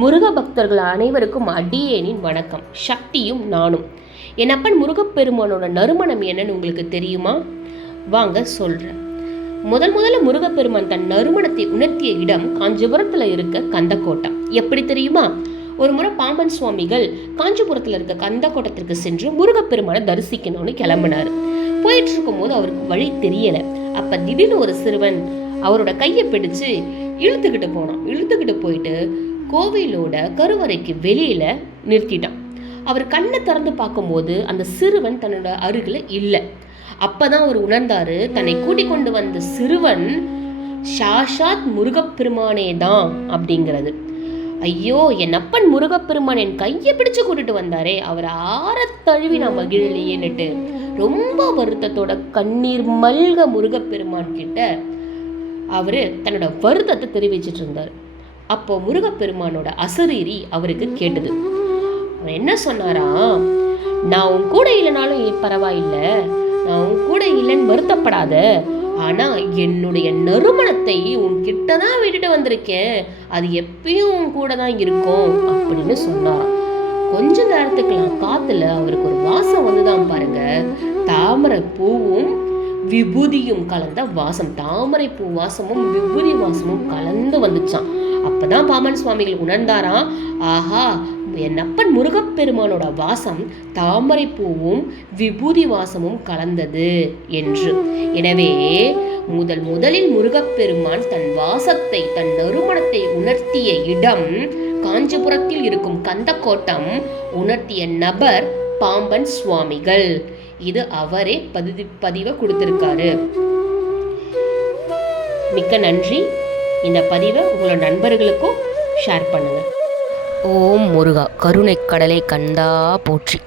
முருக பக்தர்கள் அனைவருக்கும் அடியேனின் வணக்கம். சக்தியும் நானும். என் அப்பன் முருகப்பெருமானோட நறுமணம் என்னன்னு உங்களுக்கு தெரியுமா? வாங்க சொல்கிறேன். முதல்ல முருகப்பெருமான் தன் நறுமணத்தை உணர்த்திய இடம் காஞ்சிபுரத்தில் இருக்க கந்தக்கோட்டம். எப்படி தெரியுமா? ஒரு முறை பாம்பன் சுவாமிகள் காஞ்சிபுரத்தில் இருக்க கந்தக்கோட்டத்திற்கு சென்று முருகப்பெருமானை தரிசிக்கணும்னு கிளம்பினார். போயிட்டு இருக்கும் போது அவருக்கு வழி தெரியலை. அப்போ திடீர்னு ஒரு சிறுவன் அவரோட கையை பிடிச்சு இழுத்துக்கிட்டு போயிட்டு கோவிலோட கருவறைக்கு வெளியில நிறுத்திட்டான். அவர் கண்ணை திறந்து பார்க்கும்போது அந்த சிறுவன் தன்னோட அருகில் இல்லை. அப்பதான் அவர் உணர்ந்தாரு, தன்னை கூட்டிக் கொண்டு வந்த சிறுவன் சாஷாத் முருகப்பெருமானே தான் அப்படிங்கிறது. ஐயோ, என் அப்பன் முருகப்பெருமான் என் கையை பிடிச்சு கூட்டிட்டு வந்தாரே, அவர் ஆரத்தழுவி நான் மகிழலையேன்னுட்டு ரொம்ப வருத்தத்தோட கண்ணீர் மல்க முருகப்பெருமான் கிட்ட அவரு தன்னோட வருத்தத்தை தெரிவிச்சிட்டு இருந்தார். அப்போ முருகப்பெருமானோட அசரீரி அவருக்கு கேட்டது. அவர் என்ன சொன்னாரா, நான் உன் கூட இல்லைனாலும் பரவாயில்லை, நான் உன் கூட இல்லைன்னு வருத்தப்படாத, ஆனா என்னுடைய நறுமணத்தை உன்கிட்ட தான் விட்டுட்டு வந்திருக்கேன், அது எப்பயும் உன் கூட தான் இருக்கும் அப்படின்னு சொன்னாராம். கொஞ்ச நேரத்துக்குலாம் காத்துல அவருக்கு ஒரு வாசம் வந்துதான் பாருங்க. தாமரை பூவும் விபூதியும் கலந்த வாசம், தாமரை பூ வாசமும் விபூதி வாசமும் கலந்து வந்துச்சான். அப்பதான் பாமன் சுவாமிகள் உணர்ந்தாராம், ஆஹா, என் அப்பன் முருகப்பெருமானோட வாசம் தாமரை பூவும் விபூதி வாசமும் கலந்தது என்று. எனவே முதலில் முருகப்பெருமான் தன் வாசத்தை, தன் நறுமணத்தை உணர்த்திய இடம் காஞ்சிபுரத்தில் இருக்கும் கந்தக்கோட்டம். உணர்த்திய நபர் பாம்பன் சுவாமிகள். இது அவரே பதிவை கொடுத்திருக்காரு. மிக்க நன்றி. இந்த பதிவை உங்களோட நண்பர்களுக்கும் ஷேர் பண்ணுங்க. ஓம் முருகா, கருணை கடலை கண்டா போற்றி.